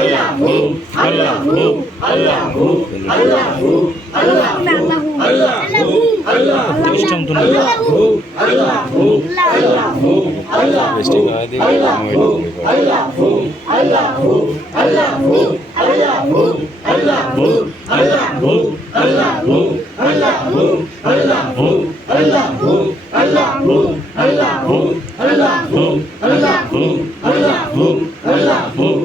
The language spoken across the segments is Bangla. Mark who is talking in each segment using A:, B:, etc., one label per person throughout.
A: আল্লাহু আল্লাহু আল্লাহু আল্লাহু আল্লাহু আল্লাহু
B: আল্লাহু অষ্টম তুমি
A: আল্লাহু আল্লাহু আল্লাহু আল্লাহু আল্লাহু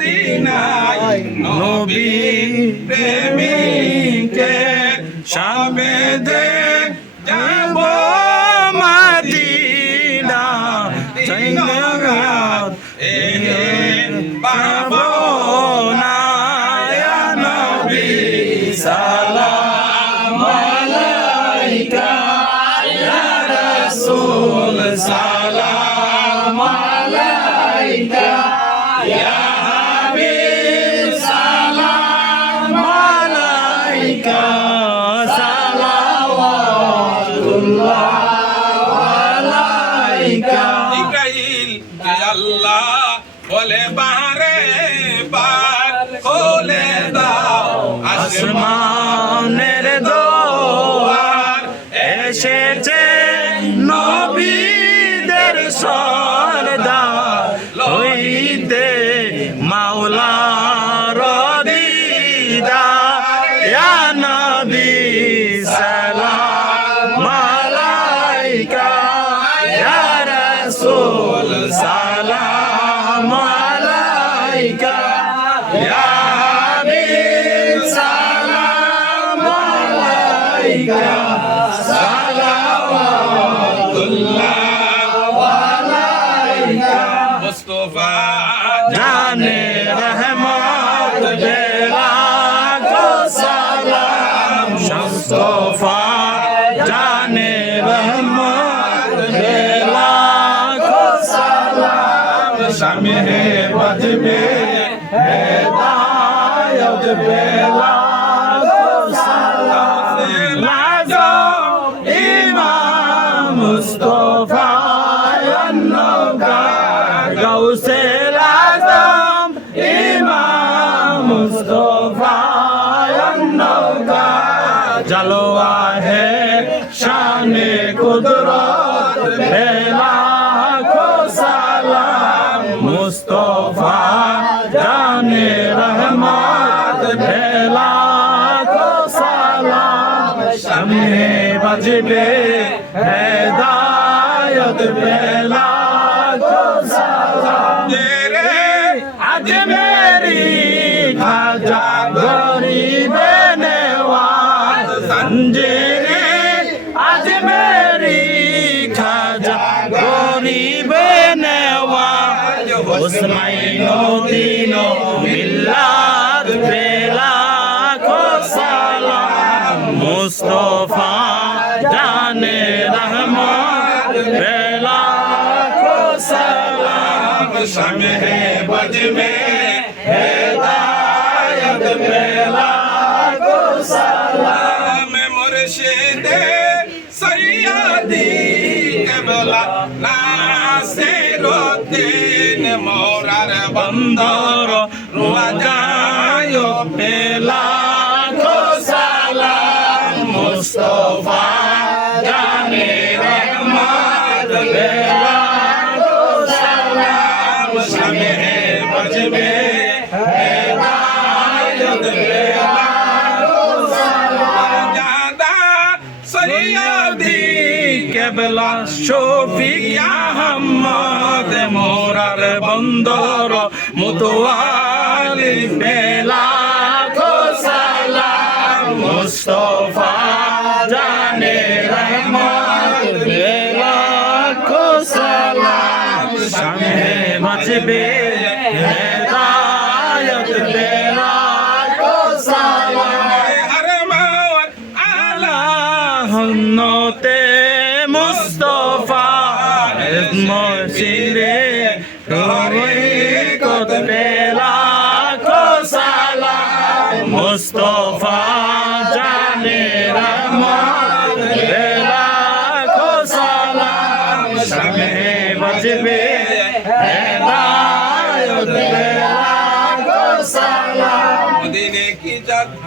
A: মদিনায়
B: নবী
A: প্রেমিকে সবে দেয়
B: জিব্রাইল কে আল্লাহ, বলে বারে বার, খোলে দাও
A: আসমানের দোয়ার। এসেছে নবীদের সরদার লইতে মাওলার জানে রহমত, বেলা কো সালাম। মুস্তফা জানে রহমত, বেলা কো সালাম। শামে বাজবে হেদায়ত, বেলা God damn it! শামে বজবে হেদায়ত বেলা কো সালাম
B: মে মুর্শিদে সৈয়দি কেবলা নাসিরুদ্দিন মোরার বন্দর রুয়া যায়
A: সালাম
B: জাদা সৈয়দি
A: কেবলা শফিক আহমদ মোরার বন্দর মুতওয়ালি বেলা কো সালাম মুস্তফা বাজবে হেদায়ত বেলা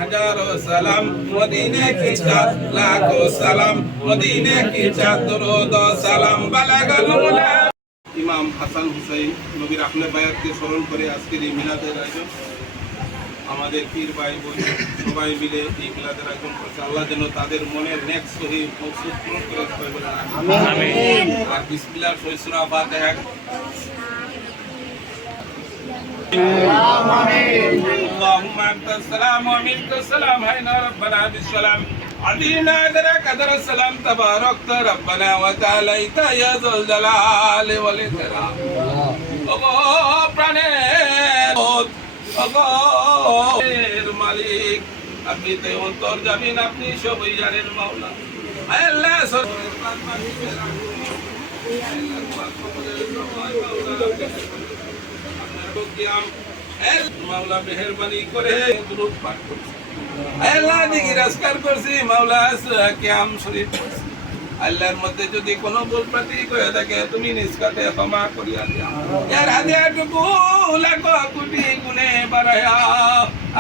B: হাজারো সালাম মদিনে কি চাঁদ? লাখো সালাম মদিনে কি দরুদ ও সালাম বালাগাল ইমাম হাসান হুসাইন নবীর আহলে বায়াতকে স্মরণ করে আজকের এই মিলাদের আয়োজন। আমাদের পীর ভাই বোন সবাই মিলে এই মিলাদের আয়োজন করছে। আল্লাহ যেন তাদের মনের নেক সহি মকসুদ পূরণ করে। সবাই আর বিসমিল্লাহ সহিসুরা ফাতিহা। اللهم انت السلام ومنك السلام هينا ربنا بالسلام علينا درك در السلام تبارك ربنا وتعاليت يا ذو الجلال والاكرام ওগো প্রাণের ওগো এর মালিক আপনি তো অন্তর যাবেন আপনি সবই জানেন মাওলা আল্লাহ সরকারের প্রাণ মালিকের মাওলা মেহরবানি করে দুরূদ পাঠ করছি। আল্লাহ দিকে রাজকার করছি মাওলা কিয়াম শরীফ করছি। আল্লাহর মধ্যে যদি কোনো ভুল প্রান্তিক হয়ে থাকে তুমি নিষ্কাতে ক্ষমা করিয়া দিয়া ইয়ার হাদিয়াটুকু লাখো কোটি গুণে বাড়ায়া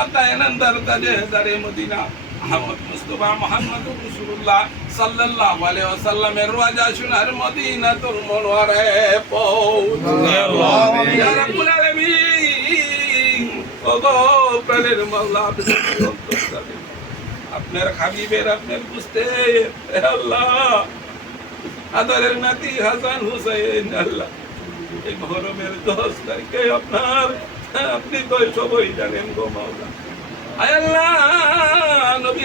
B: আপনার আনন্দার তাজে দারে মদিনা। আহমদ মুস্তফা মোহাম্মদ রসুল্লাহ সাল্লাল্লাহু আলাইহি ওয়াসাল্লামের রাজা সোনার মদিনাতুল মুনওয়ারে পৌঁছ। ইয়া রাব্বুল আলামিন। আপনার হাবিবের আপনার বুঝতে আল্লাহ। আদরের নাতি হাসান হুসাইন, আল্লাহ। এই দশ তারিখে আপনার, আপনি তো সবই জানেন গো মাওলা। আল্লাহ, নবী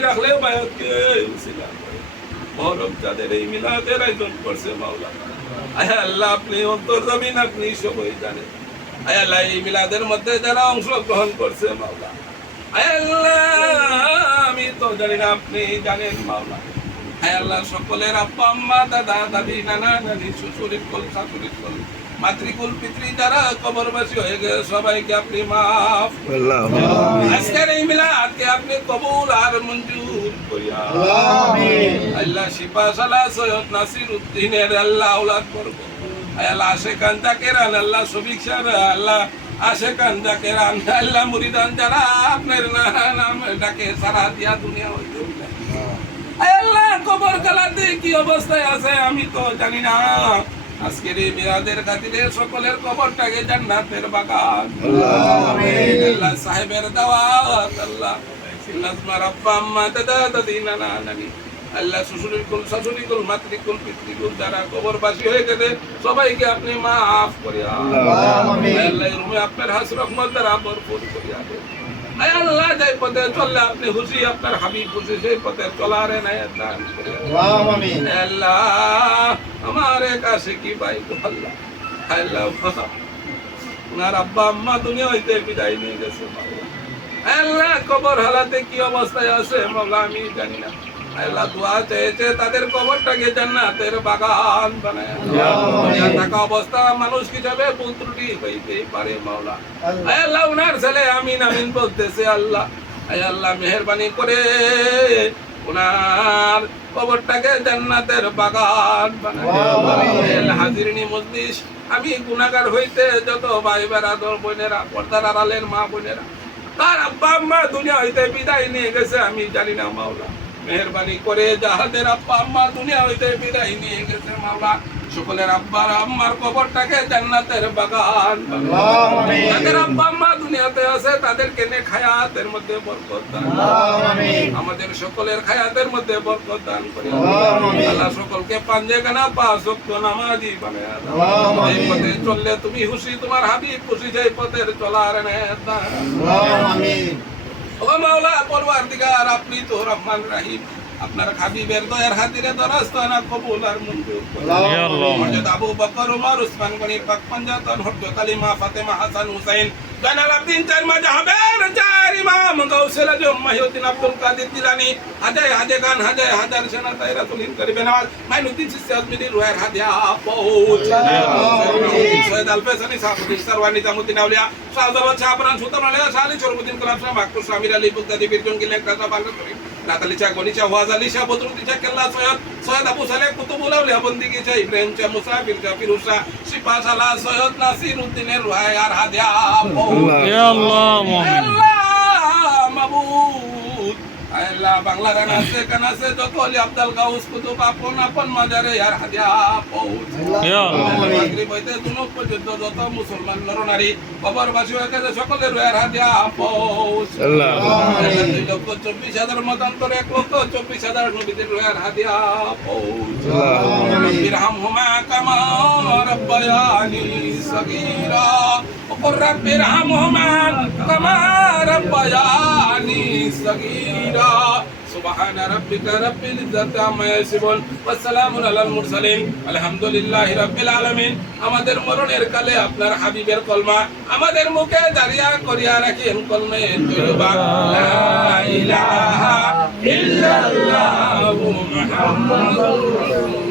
B: মাওলা। আল্লাহ, আপনি অন্তর জমিন আপনি সবই জানেন। আয় আল্লাহ এই মিলাদের মধ্যে যারা অংশগ্রহণ করছে মাওলা। আয় আল্লাহ আমি তো জানি না আপনি জানেন মাওলা। আয় আল্লাহ সকলের আব্বা আম্মা দাদা দাদি নানা নানি শ্বশুরের কল শাশুড়ির কল মাতৃকুল পিতৃ যারা কবরবাসী হয়ে গেছে সবাইকে আপনি মাফ আজকের এই মিলাদকে আপনি কবুল আর মঞ্জুর করিয়া আল্লাহ শিপা সালা সৈয়দ নাসির উদ্দিনের আল্লাহ আউলাদ করব আল্লাহ আশেকান জাকেরান আল্লাহ শফিক সাহেব আল্লাহ আশেকান জাকেরান আল্লাহ মুরিদান যারা আপনার না- নাম ডাকে সারা দিয়া দুনিয়া হইতে আয় আল্লাহ কবর কালাতে কি অবস্থায় আছে আমি তো জানি না। আজকের এই মেয়াদের খাতিরে সকলের কবরটাকে জান্নাতের বাগান। আল্লাহ সাহেবের দাওয়াত আল্লাহ। আব্বা আম্মা দাদা নানি। আল্লাহ শ্বশুরের কুল শাশুড়ি কুল মাতৃকুল পিতৃকুল যারা কবরবাসী হয়ে গেছে সবাইকে আপনি মাফ করিয়া আল্লাহ রুমে আপনার হাস রহমত দ্বারা ভরপুর করিয়া আল্লাহ যে পথে চললে আপনি খুশি আপনার হাবিব খুশি সেই পথে চলার এনায়েত দান করিয়া দেন। আল্লাহ আমার কাছে কি গো আল্লাহ। আল্লাহ ওনার আব্বা আম্মা দুনিয়া হইতে বিদায় নিয়ে গেছে। আল্লাহ কবর হালাতে কি অবস্থায় আছে? মাওলা আমি জানি না। আল্লাহ দোয়া চেয়েছে তাদের কবরটাকে জান্নাতের বাগান বানায়। থাকা অবস্থা মানুষ হিসাবে ভুল ত্রুটি হইতেই পারে মাওলা। আল্লাহ। উনার ছেলে আমিন আমিন বলতেছে আল্লাহ। আল্লাহ মেহরবানি করে উনার কবরটাকে জান্নাতের বাগান বানায়। হাজিরিনী মজলিস আমি গুনাগার হইতে যত ভাই বেড়াদর বোনেরা পর্দার আড়ালের মা বোনেরা তার আব্বা আম্মা দুনিয়া হইতে বিদায় নিয়ে গেছে আমি জানি না মাওলা। মেহরবানি করে যাহাদের আব্বা আম্মা দুনিয়া হইতে বিদায় নিয়ে গেছে মাওলা। সকলের আব্বার আম্মার কবরটাকে জান্নাতের বাগান। যাদের আব্বা আম্মা দুনিয়াতে আছে তাদেরকে নে খায়াতের মধ্যে বরকত দান আমাদের সকলের খায়াতের মধ্যে বরকত দান করে আল্লাহ সকলকে পাঞ্জে গানা পাঁচ ওয়াক্ত নামাজি বানায়া। এই পথে চললে তুমি খুশি তোমার হাবিব খুশি সেই পথের চলার দান ও মাওলা পরওয়ারদিগার আপনি তো রহমান রহিম। আপনার হাবিবের দয়ার হাতিরে দরাস্তানা কবুল আর মঞ্জুর। হযরত আবু বকর ওমর উসমান গনি পাক পাঞ্জাতন হযরত কালিমা ফাতেমা হাসান হুসাইন জয়নাল আবদিন চার মাযহাবের চার ইমাম গাউসুল আজম মাহিউদ্দিন আব্দুল কাদের জিলানী হাজার হাজার গান হাজার হাজার সেনা তাই রাসূল হিন্দ করিবে নওয়াজ মাইনুদ্দিন সিস্তি আজমিরি রুয়ার হাদিয়া পৌঁছ সৈয়দ আলফেসানি সাহাবুদ্দিন সরওয়ার নিজামুদ্দিন আউলিয়া শাহজালাল শাহপুরান সুলতান শাহ আলী শরফুদ্দিন কালাম শাহ মাকতুর শামির আলী বুগদাদি বীরজন গিলেন কাজা বাংলা করি নাতালি চা গনি চা ওয়াজ আলী শাহ বদরুদ্দিন চা কেল্লা সৈয়দ সৈয়দ আবু সালেহ কুতুবুল আউলিয়া বন্দিগি চা ইব্রাহিম চা মুসাফির চা ফিরুজ শাহ শিপা সালা
A: আল্লাহ
B: বাংলা গান আছে গান আছে যত অলি আব্দাল গাউস কুতুব আপন আপন মাজারে আর হাদিয়া পৌঁছ। মাগরিব হইতে দুনুক পর্যন্ত যত মুসলমান নরনারী কবরবাসী হয়ে গেছে সকলের রয়ের হাদিয়া পৌঁছ।
A: আল্লাহ।
B: দুই লক্ষ চব্বিশ হাজার মতান্তর এক লক্ষ চব্বিশ হাজার নবীদের রয়ের হাদিয়া পৌঁছ। বিরহাম হুমা কামা রব্বায়ানি সগীরা ও وقل رب ارحمهما كما ربياني صغيرا سبحان ربك رب العزة عما يصفون والسلام على المرسلين الحمد لله رب العالمين আমাদের মরণের কালে আপনার হাবিবের কলমা আমাদের মুখে দাঁড়িয়া করিয়া রাখেন কলমে তৈবা লা ইলাহা ইল্লাল্লাহু মুহাম্মাদুর রাসূলুল্লাহ